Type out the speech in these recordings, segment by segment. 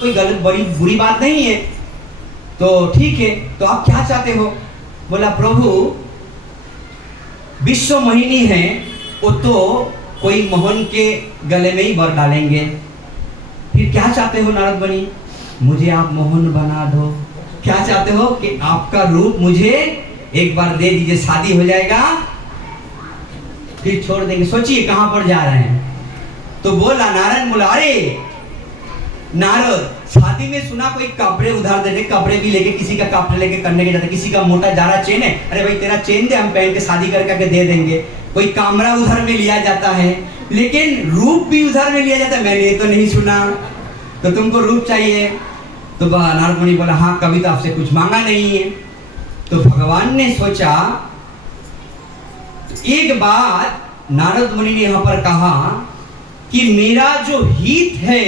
कोई गलत बड़ी बुरी बात नहीं है, तो ठीक है, तो आप क्या चाहते हो? बोला प्रभु विश्व मोहिनी है, वो तो कोई मोहन के गले में ही वर डालेंगे। फिर क्या चाहते हो नारद मुनि? मुझे आप मोहन बना दो। क्या चाहते हो? कि आपका रूप मुझे एक बार दे दीजिए, शादी हो जाएगा फिर छोड़ देंगे। सोचिए कहां पर जा रहे हैं। तो बोला नारायण, बोला अरे नारद, शादी में सुना कोई कपड़े उधार देते, कपड़े भी लेके किसी का कपड़े लेके करने के जाते, किसी का मोटा जारा चेन है, अरे भाई तेरा चेन दे, हम पहन के शादी करके दे देंगे। कोई कामरा उधार में लिया जाता है, लेकिन रूप भी उधार में लिया जाता है। मैंने ये तो नहीं सुना, तो तुमको रूप चाहिए। तो नारद मुनि बोला हाँ, कभी तो आपसे कुछ मांगा नहीं है। तो भगवान ने सोचा, एक बात नारद मुनि ने यहां पर कहा कि मेरा जो हित है,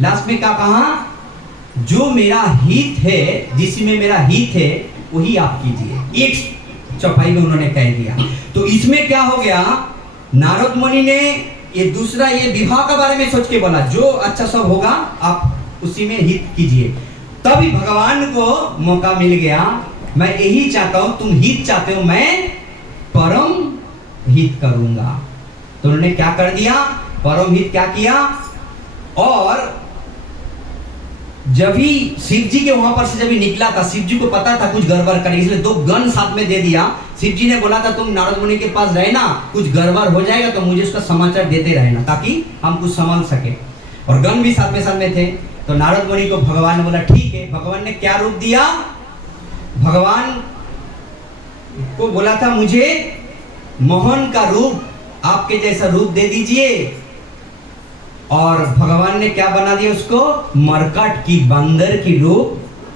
लास्ट में क्या कहा? जो मेरा हित है, जिसमें मेरा हित है वही आप कीजिए। एक चौपाई में उन्होंने कह दिया। तो इसमें क्या हो गया? नारद मुनि ने ये दूसरा, ये विवाह के बारे में सोच के बोला, जो अच्छा सब होगा आप उसी में हित कीजिए। तभी भगवान को मौका मिल गया, मैं यही चाहता हूं, तुम हित चाहते हो, मैं परम हित करूंगा। तो उन्होंने क्या कर दिया? परम हित क्या किया? और जब भी शिव जी के वहां पर से जब भी निकला था, शिव जी को पता था कुछ गड़बड़ करेंगे, इसलिए 2 गन साथ में दे दिया। शिव जी ने बोला था तुम नारद मुनि के पास रहना, कुछ गड़बड़ हो जाएगा तो मुझे उसका समाचार देते रहना, ताकि हम कुछ समझ सके। और गन भी साथ में थे। तो नारद मुनि को भगवान ने बोला ठीक है। भगवान ने क्या रूप दिया? भगवान को बोला था मुझे मोहन का रूप, आपके जैसा रूप दे दीजिए। और भगवान ने क्या बना दिया उसको? मरकट की, बंदर की रूप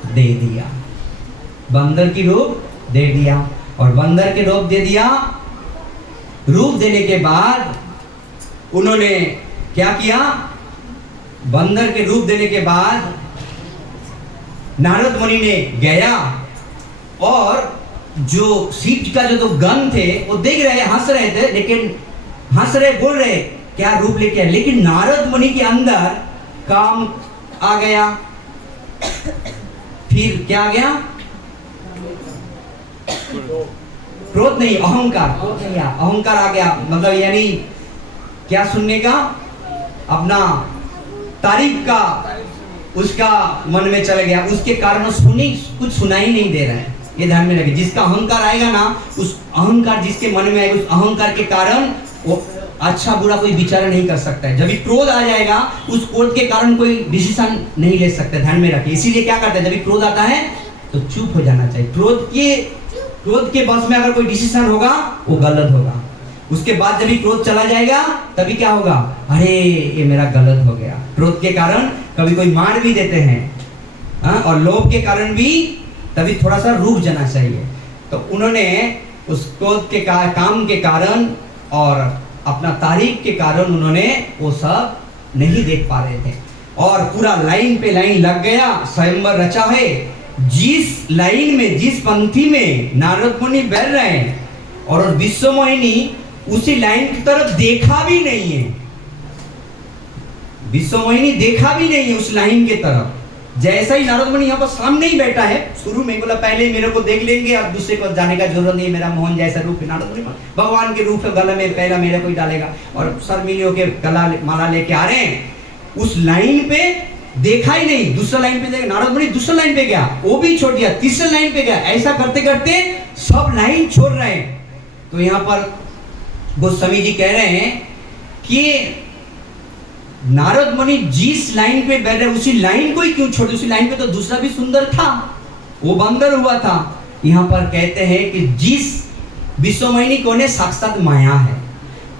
दे दिया। बंदर की रूप दे दिया। और बंदर के रूप दे दिया। रूप देने के बाद उन्होंने क्या किया? बंदर के रूप देने के बाद नारद मुनि ने गया, और जो शिव का जो गण थे वो देख रहे, हंस रहे थे, लेकिन हंस रहे, बोल रहे क्या रूप लेके आए, लेकिन नारद मुनि के अंदर काम आ गया। फिर क्या आ गया? क्रोध नहीं, अहंकार। क्रोध नहीं, अहंकार आ गया। मतलब यानी क्या सुनने का? अपना तारीफ का उसका मन में चला गया, उसके कारण सुनी कुछ सुनाई नहीं दे रहा है। ये ध्यान में रखिए, जिसका अहंकार आएगा ना, उस अहंकार जिसके मन में आएगा, उस अहंकार के कारण वो अच्छा बुरा कोई विचार नहीं कर सकता है। जब भी क्रोध आ जाएगा, उस क्रोध के कारण कोई डिसीजन नहीं ले सकता। ध्यान में रखिए। इसीलिए क्या करते हैं, जब भी क्रोध आता है तो चुप हो जाना चाहिए। क्रोध के बस में अगर कोई डिसीजन होगा वो गलत होगा। उसके बाद जब भी क्रोध चला जाएगा तभी क्या होगा? अरे ये मेरा गलत हो गया। क्रोध के कारण कभी कोई मार भी देते हैं, और लोभ के कारण भी तभी थोड़ा सा रुक जाना चाहिए। तो उन्होंने उस क्रोध के काम के कारण और अपना तारीफ के कारण उन्होंने वो सब नहीं देख पा रहे थे, और पूरा लाइन पे लाइन लग गया, स्वयंवर रचा है। जिस लाइन में, जिस पंक्ति में नारद मुनि बैठ रहे हैं, और विश्व मोहिनी उसी लाइन की तरफ देखा भी नहीं है। विश्व मोहिनी देखा भी नहीं है उस लाइन के तरफ। जैसा ही नारद मुनि यहाँ पर सामने ही बैठा है, शुरू में बोला पहले मेरे को देख लेंगे, अब दूसरे को जाने का जरूरत नहीं है, मेरा मोहन जैसा रूप है। नारद मुनि भगवान के रूप है, गला में पहला मेरे को ही डालेगा, और शर्मिली होकर गला माला लेके आ रहे हैं। उस लाइन पे देखा ही नहीं, दूसरा लाइन पे देखा, नारद मुनि दूसरा लाइन पे गया, वो भी छोड़ दिया, तीसरे लाइन पे गया। ऐसा करते करते सब लाइन छोड़ रहे हैं। तो यहाँ पर गोस्वामी जी कह रहे हैं कि नारद मुनि जिस लाइन पे बैठ रहे उसी लाइन को ही क्यों छोड़? उसी लाइन पे तो दूसरा भी सुंदर था, वो बंदर हुआ था। यहाँ पर कहते हैं कि जिस विश्व मोहिनी कौन है? साक्षात माया है।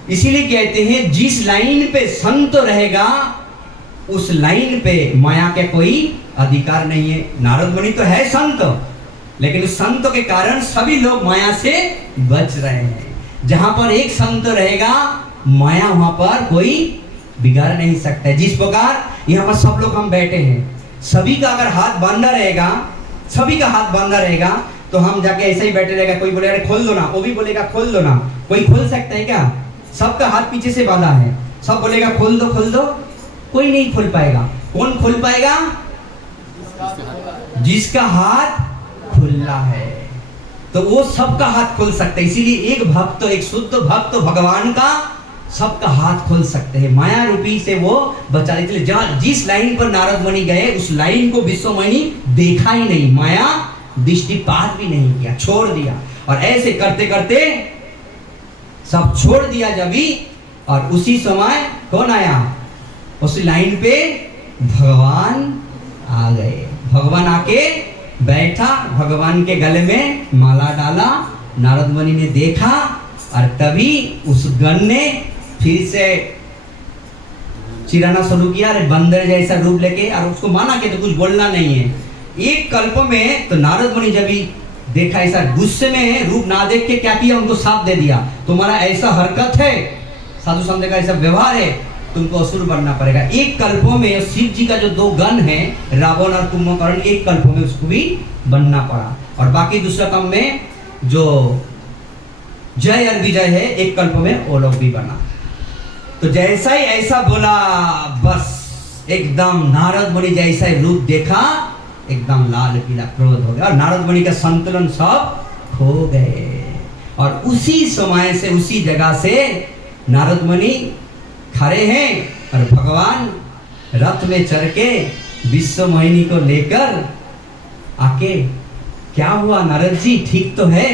इसीलिए कहते हैं जिस लाइन पे संत रहेगा उस लाइन पे माया के कोई अधिकार नहीं है। नारद मुनि तो है संत, लेकिन उस संत के कारण सभी लोग माया से बच रहे हैं। जहां पर एक संत रहेगा माया वहां पर कोई बिगाड़ नहीं सकता है। जिस प्रकार यहाँ पर सब लोग हम बैठे हैं, सभी का अगर हाथ बांधा रहेगा, सभी का हाथ बांधा रहेगा, तो हम जाके ऐसे ही बैठे रहेगा। कोई बोलेगा खोल दो ना, वो भी बोलेगा खोल दो ना। कोई खोल सकता है क्या? सबका हाथ पीछे से बांधा है, सब बोलेगा खोल दो खोल दो, कोई नहीं खोल पाएगा। कौन खोल पाएगा? जिसका हाथ खुला है, तो वो सबका हाथ खोल सकता है। इसीलिए एक भक्त, एक शुद्ध भक्त भगवान का सबका हाथ खोल सकते हैं। माया रूपी से वो बचा लेते। जहाँ जिस लाइन पर नारद मुनि गए उस लाइन को विश्वमणि देखा ही नहीं, माया दृष्टिपात भी नहीं किया, छोड़ दिया। और ऐसे करते करते सब छोड़ दिया जब भी, और उसी समय कौन आया? उस लाइन पे भगवान आ गए। भगवान आके बैठा, भगवान के गले में माला डाला। नारद मुनि ने देखा और तभी उस गण ने फिर से चिराना शुरू किया, अरे बंदर जैसा रूप लेके, और उसको माना कि तो कुछ बोलना नहीं है। एक कल्प में तो नारद मुनि जब भी देखा ऐसा, गुस्से में रूप ना देख के क्या किया? उनको साथ दे दिया, तुम्हारा ऐसा हरकत है, साधु संत का ऐसा व्यवहार है, तुमको असुर बनना पड़ेगा। एक कल्पों में शिव जी का जो दो गण है, रावण और कुंभकर्ण, एक कल्पों में उसको भी बनना पड़ा। और बाकी दूसरा कम में जो जय और विजय है, एक कल्प में वो लोग भी बना। तो जैसा ही ऐसा बोला, बस एकदम नारद मुनि जैसा ही रूप देखा, एकदम लाल पीला क्रोध हो गया और नारद मुनि का संतुलन सब खो गए। और उसी समय से, उसी जगह से नारद मुनि खड़े हैं और भगवान रथ में चढ़ के विश्वमोहिनी को लेकर आके, क्या हुआ नारद जी, ठीक तो है?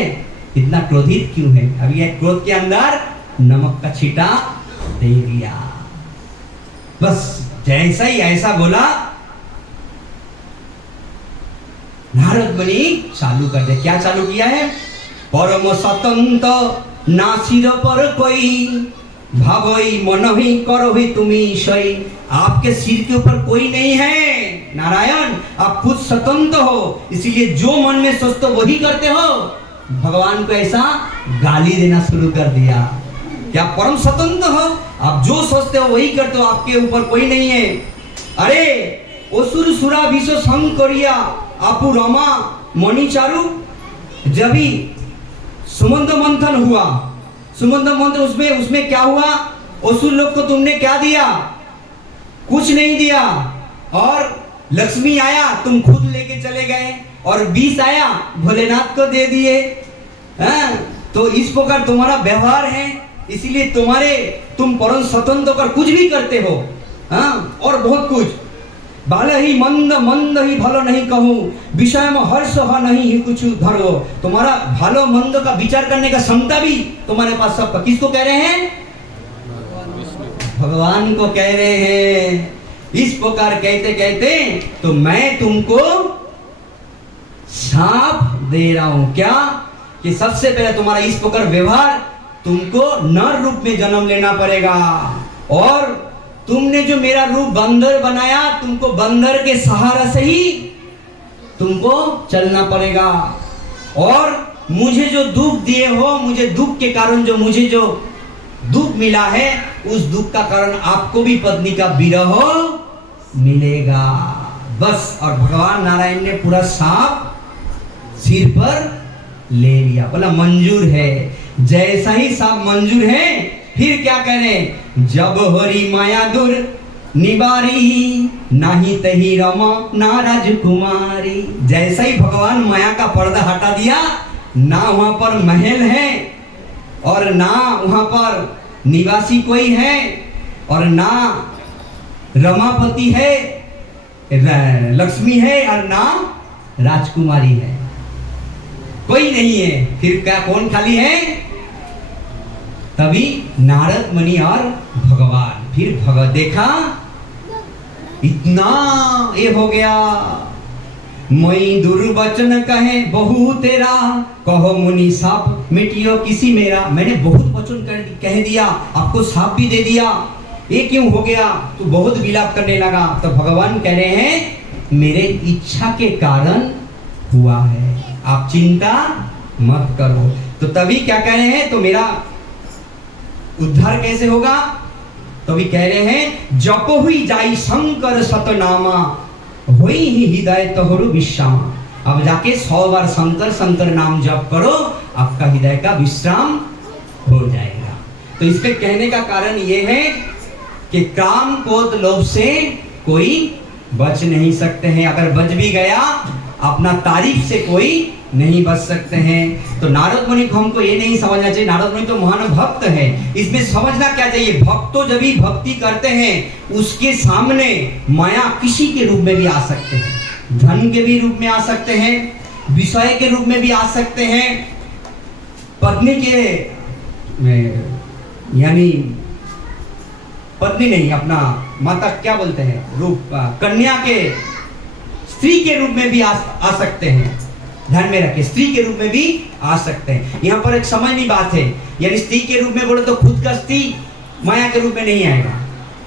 इतना क्रोधित क्यों है? अभी यह क्रोध के अंदर नमक का छींटा दे दिया। बस जैसा ही ऐसा बोला, नारद मुनि चालू कर दे। क्या चालू किया है? परम स्वतंत्र ना सिर पर कोई, भावई मनहि करहि तुमी सई। आपके सिर के ऊपर कोई नहीं है नारायण, आप खुद स्वतंत्र हो, इसीलिए जो मन में सोचते वही करते हो। भगवान को ऐसा गाली देना शुरू कर दिया कि आप परम स्वतंत्र हो, आप जो सोचते हो वही करते हो, आपके ऊपर कोई नहीं है। अरे असुर सुरा विश्व संग करिया आपू रमा मणि चारु। जब भी सुमंत मंथन हुआ, सुमंत मंथन उसमें क्या हुआ? असुर लोग को तुमने क्या दिया? कुछ नहीं दिया। और लक्ष्मी आया, तुम खुद लेके चले गए, और विष आया, भोलेनाथ को दे दिए। तो इस प्रकार तुम्हारा व्यवहार है, इसीलिए तुम परम स्वतंत्र कर कुछ भी करते हो। और बहुत कुछ, भले ही मंद मंद ही भलो नहीं कहूँ, विषय में हर्ष हो नहीं ही कुछ धरो। तुम्हारा भलो मंद का विचार करने का क्षमता भी तुम्हारे पास सबका। किसको कह रहे हैं? भगवान को कह रहे हैं। इस प्रकार कहते कहते तो मैं तुमको शाप दे रहा हूं। क्या? कि सबसे पहले तुम्हारा इस प्रकार व्यवहार, तुमको नर रूप में जन्म लेना पड़ेगा, और तुमने जो मेरा रूप बंदर बनाया, तुमको बंदर के सहारा से ही तुमको चलना पड़ेगा। और मुझे जो दुख दिए हो, मुझे दुख के कारण मुझे जो दुख मिला है, उस दुख का कारण आपको भी पत्नी का विरह मिलेगा। बस। और भगवान नारायण ने पूरा सांप सिर पर ले लिया, बोला मंजूर है। जैसा ही सांप मंजूर है, फिर क्या करें? जब हरि माया दुर निवारी, नाही तही रमा ना राजकुमारी। जैसा ही भगवान माया का पर्दा हटा दिया, ना वहां पर महल है, और ना वहां पर निवासी कोई है, और ना रमापति है, लक्ष्मी है, और ना राजकुमारी है, कोई नहीं है। फिर क्या, कौन खाली है? तभी नारद मुनि और भगवान। फिर भगवान देखा, इतना ये हो गया। मैं दुर्वचन कहे बहु तेरा, कहो मुनि साप मिटियो किसी मेरा। मैंने बहुत वचन कह दिया, आपको साप भी दे दिया, ये क्यों हो गया? तो बहुत विलाप करने लगा। तो भगवान कह रहे हैं, मेरे इच्छा के कारण हुआ है, आप चिंता मत करो। तो तभी क्या कह रहे हैं? तो मेरा उद्धार कैसे होगा? तो भी कह रहे हैं, जप हुई जाई शंकर सतनामा, हुई ही हृदय तोहरु विश्राम। अब जाके 100 बार शंकर शंकर नाम जप करो, आपका हृदय का विश्राम हो जाएगा। तो इसके कहने का कारण ये है कि काम क्रोध लोभ से कोई बच नहीं सकते हैं। अगर बच भी गया अपना तारीफ से कोई नहीं बच सकते हैं। तो नारद मुनि को हमको ये नहीं समझना चाहिए, नारद मुनि तो महान भक्त है, इसमें समझना क्या चाहिए, भक्त तो जब भी भक्ति करते हैं उसके सामने माया किसी के रूप में भी आ सकते हैं, धन के भी रूप में आ सकते हैं, विषय के रूप में भी आ सकते हैं, पत्नी के यानी पत्नी नहीं, अपना माता क्या बोलते हैं रूप, कन्या के स्त्री के रूप में भी आ सकते हैं। ध्यान में रखें, स्त्री के रूप में भी आ सकते हैं। यहाँ पर एक समझनी बात है, यानी स्त्री के रूप में बोले तो खुद का स्त्री माया के रूप में नहीं आएगा,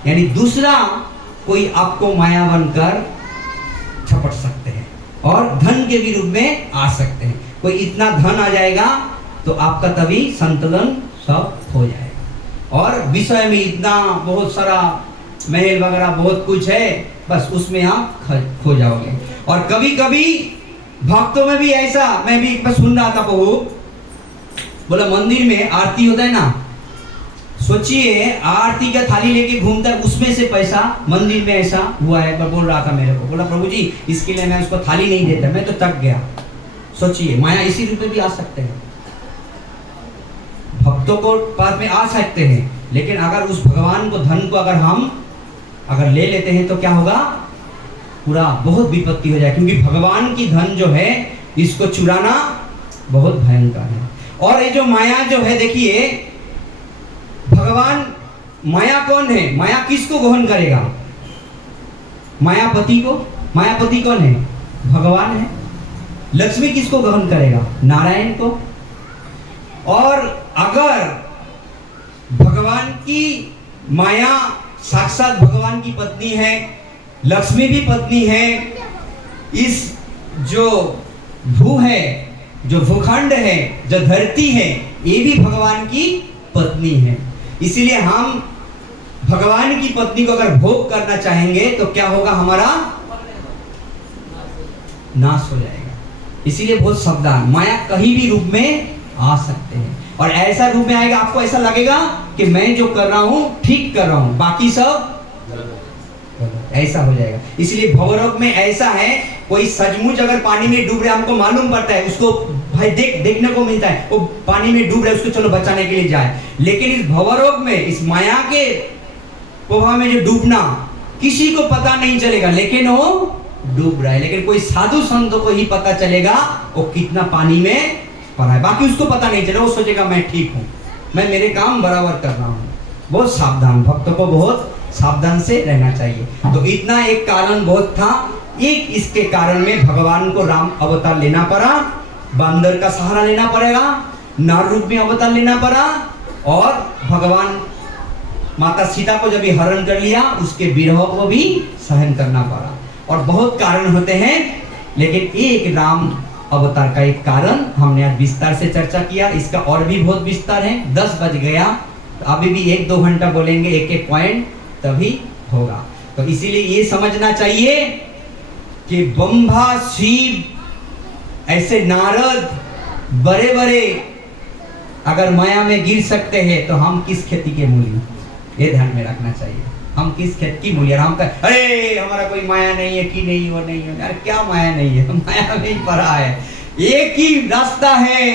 यानी दूसरा कोई आपको माया बनकर छपट सकते हैं, और धन के भी रूप में आ सकते हैं। कोई इतना धन आ जाएगा तो आपका तभी संतुलन सब हो जाएगा, और विषय में इतना बहुत सारा महल वगैरह बहुत कुछ है, बस उसमें आप खो जाओगे। और कभी कभी भक्तों में भी ऐसा, मैं भी एक बार सुन रहा था, बहू बोला मंदिर में आरती होता है ना, सोचिए आरती का थाली लेके घूमता है, उसमें से पैसा मंदिर में ऐसा हुआ है। बोल रहा था मेरे को, बोला प्रभु जी इसके लिए मैं उसको थाली नहीं देता, मैं तो थक गया। सोचिए माया इसी रूप में भी आ सकते हैं, भक्तों को पास में आ सकते हैं, लेकिन अगर उस भगवान को धन को अगर ले लेते हैं तो क्या होगा, पूरा बहुत विपत्ति हो जाए, क्योंकि भगवान की धन जो है इसको चुराना बहुत भयंकर है। और ये जो माया जो है, देखिए भगवान, माया कौन है, माया किसको ग्रहण करेगा, मायापति को। मायापति कौन है, भगवान है। लक्ष्मी किसको ग्रहण करेगा, नारायण को। और अगर भगवान की माया साक्षात भगवान की पत्नी है, लक्ष्मी भी पत्नी है, इस जो भू है, जो भूखंड है, जो धरती है, ये भी भगवान की पत्नी है। इसीलिए हम भगवान की पत्नी को अगर भोग करना चाहेंगे तो क्या होगा, हमारा नाश हो जाएगा। इसीलिए बहुत सावधान, माया कहीं भी रूप में आ सकते हैं, और ऐसा रूप में आएगा आपको ऐसा लगेगा कि मैं जो कर रहा हूं ठीक कर रहा हूं, बाकी सब ऐसा हो जाएगा। इसलिए भवरोग में ऐसा है, कोई सचमुच अगर पानी में डूब रहा है, हमको मालूम पड़ता है, उसको भाई देखने को मिलता है वो पानी में डूब रहा है, उसको चलो बचाने के लिए जाए। लेकिन इस भवरोग में, इस माया के प्रभाव में जो डूबना, किसी को पता नहीं चलेगा, लेकिन वो डूब रहा है। लेकिन कोई साधु संतों को ही पता चलेगा वो कितना पानी में पड़ा है, बाकी उसको पता नहीं चलेगा। वो सोचेगा मैं ठीक हूँ, मैं मेरे काम बराबर कर रहा हूँ। बहुत सावधान, भक्तों को बहुत सावधान से रहना चाहिए। तो इतना एक कारण बहुत था, एक इसके कारण में भगवान को राम अवतार लेना पड़ा, बंदर का सहारा लेना पड़ेगा, नार रूप में अवतार लेना पड़ा, और भगवान माता सीता को जब हरण कर लिया उसके विरह को भी सहन करना पड़ा। और बहुत कारण होते हैं, लेकिन एक राम अवतार का एक कारण हमने आज विस्तार से चर्चा किया। इसका और भी बहुत विस्तार है, 10 बज गया, तो अभी भी 1-2 घंटा बोलेंगे, एक एक पॉइंट तभी होगा। तो इसीलिए ये समझना चाहिए कि ब्रह्मा, शिव, ऐसे नारद बड़े बड़े अगर माया में गिर सकते हैं, तो हम किस खेती के मूली, ये ध्यान में रखना चाहिए। हम किस खेत की मूल्य, हम कह अरे हमारा कोई माया नहीं है कि नहीं, वो नहीं है, अरे क्या माया नहीं है, माया में ही पड़ा है। एक ही रास्ता है,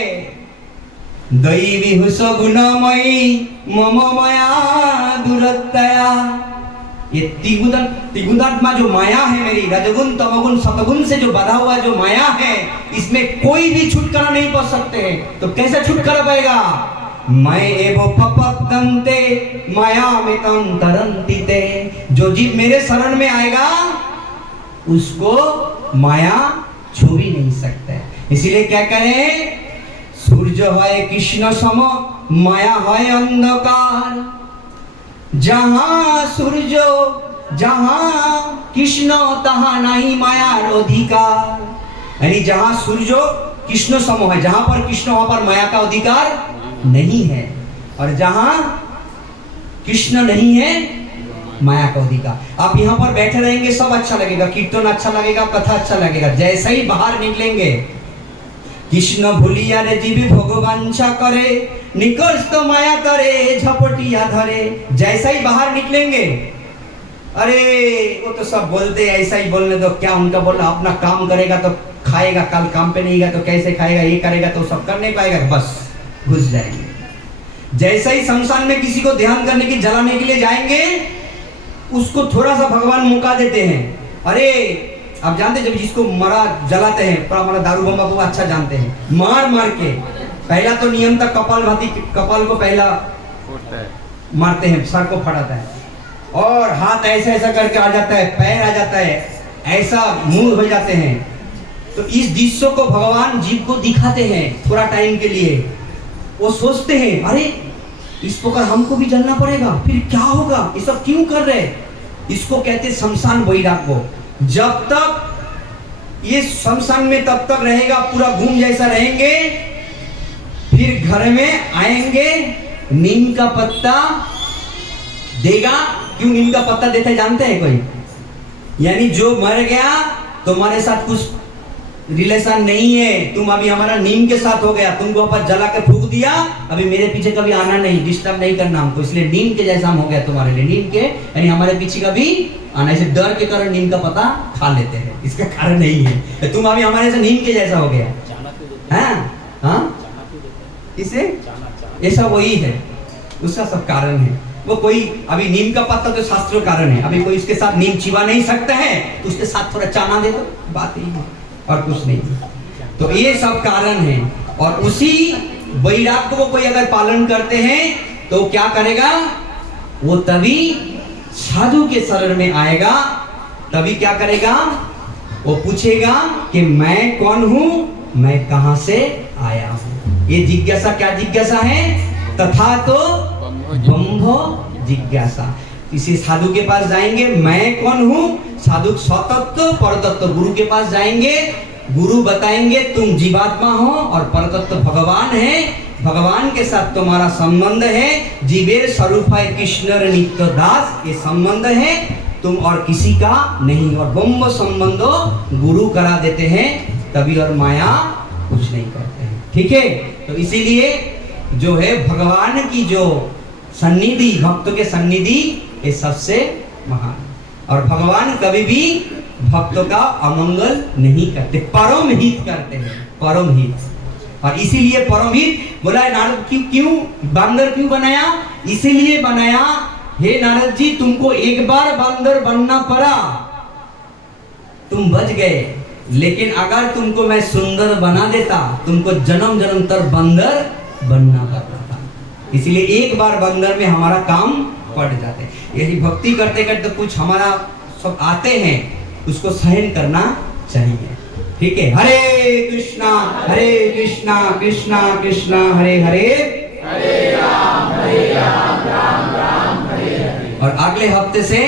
दैवी हुसो गुणमयी मम माया दुरतया। ये त्रिगुणात्मा जो माया है मेरी, रजगुण तमगुण सतगुण से जो बधा हुआ जो माया है, इसमें कोई भी छुटकारा नहीं पा सकते हैं। तो कैसे छुटकारा पाएगा, मैं एवं पपतंते माया में तम तरंती ते। जो जीव मेरे शरण में आएगा उसको माया छू भी नहीं सकते। इसीलिए क्या करें, सूर्य है कृष्ण सम माया है अंधकार। जहां सूर्य जहां कृष्ण तहां नहीं माया अधिकार। यानी जहां सूर्य कृष्ण सम है, जहां पर कृष्ण वहां पर माया का अधिकार नहीं है, और जहां कृष्ण नहीं है माया का अधिकार। आप यहां पर बैठे रहेंगे सब अच्छा लगेगा, कीर्तन अच्छा लगेगा, कथा अच्छा लगेगा। जैसे ही बाहर निकलेंगे कृष्ण भूलिया रे जीवी भगवांछा करे, निकर्ष तो माया करे झपटिया धरे। जैसा ही बाहर निकलेंगे, अरे वो तो सब बोलते ऐसा ही बोलने दो, क्या उनका बोलना, अपना काम करेगा तो खाएगा, कल काम पे नहीं गया तो कैसे खाएगा, ये करेगा तो सब कर नहीं पाएगा, बस घुस जाएंगे। जैसा ही शमशान में किसी को ध्यान करने की जलाने के लिए जाएंगे, उसको थोड़ा सा भगवान मौका देते हैं। अरे आप जानते जब जिसको मरा जलाते हैं, पर हमारा दारू बम बाबू अच्छा जानते हैं, मार मार के पहला तो नियम था कपाल को पहला मारते हैं, सर को फटाता है और हाथ ऐसा ऐसा करके आ जाता है, पैर आ जाता है, ऐसा मुंह हो जाते हैं। तो इस दृश्य को भगवान जीव को दिखाते हैं थोड़ा टाइम के लिए। वो सोचते हैं अरे इस प्रकार हमको भी जलना पड़ेगा, फिर क्या होगा, ये सब क्यों कर रहे। इसको कहते शमशान वैराग्य। जब तक ये शमशान में तब तक रहेगा, पूरा घूम जैसा रहेंगे, फिर घर में आएंगे, नीम का पत्ता देगा। क्यों नीम का पत्ता देते हैं जानते हैं कोई? यानी जो मर गया तुम्हारे साथ कुछ रिलेशन नहीं है, तुम अभी हमारा नीम के साथ हो गया, तुमको ऊपर जला के फूंक दिया, अभी मेरे पीछे कभी आना नहीं, डिस्टर्ब नहीं करना हमको, इसलिए नीम के जैसा हम हो गया तुम्हारे लिए। नीम के यानी हमारे पीछे कभी आना, इसे डर के कारण नीम का पत्ता खा लेते हैं, इसका कारण नहीं है। तुम अभी हमारे से नीम के जैसा हो गया। इसे ऐसा वही है, उसका सब कारण है। वो कोई अभी नीम का पत्ता तो शास्त्रीय कारण है, अभी कोई उसके साथ नीम चिबा नहीं सकता है, तो उसके साथ थोड़ा चाना दे दो, बात यही है और कुछ नहीं। तो ये सब कारण है। और उसी वैराग्य को कोई अगर पालन करते हैं तो क्या करेगा, वो तभी साधु के शरण में आएगा। तभी क्या करेगा, वो पूछेगा कि मैं कौन हूं, मैं कहां से आया हूं। ये जिज्ञासा क्या जिज्ञासा है, तथा तो ब्रह्म जिज्ञासा। इसी साधु के पास जाएंगे, मैं कौन हूं, साधु स्वतत्व परतत्व गुरु के पास जाएंगे, गुरु बताएंगे तुम जीवात्मा हो और परतत्व भगवान है, भगवान के साथ तुम्हारा संबंध है, जीवेर स्वरूप है कृष्ण नित्य दास, ये संबंध है तुम और किसी का नहीं। और ब्रह्म संबंधो गुरु करा देते हैं तभी, और माया कुछ नहीं करते हैं। ठीक है, तो इसीलिए जो है भगवान की जो सन्निधि, भक्त के सन्निधि, ये सबसे महान। और भगवान कभी भी भक्तों का अमंगल नहीं करते, परम हित करते हैं, परम हित। और इसीलिए परम हित बोला है नारद, क्यों बंदर क्यों बनाया, इसीलिए बनाया हे नारद जी तुमको एक बार बंदर बनना पड़ा, तुम बच गए, लेकिन अगर तुमको मैं सुंदर बना देता तुमको जन्म जन्म तक बंदर बनना पड़ता था। इसलिए एक बार बंदर में हमारा काम पड़ जाते। यदि भक्ति करते करते कुछ हमारा सब आते हैं, उसको सहन करना चाहिए। ठीक है, हरे कृष्णा कृष्णा कृष्णा हरे हरे, हरे राम राम राम हरे हरे। और अगले हफ्ते से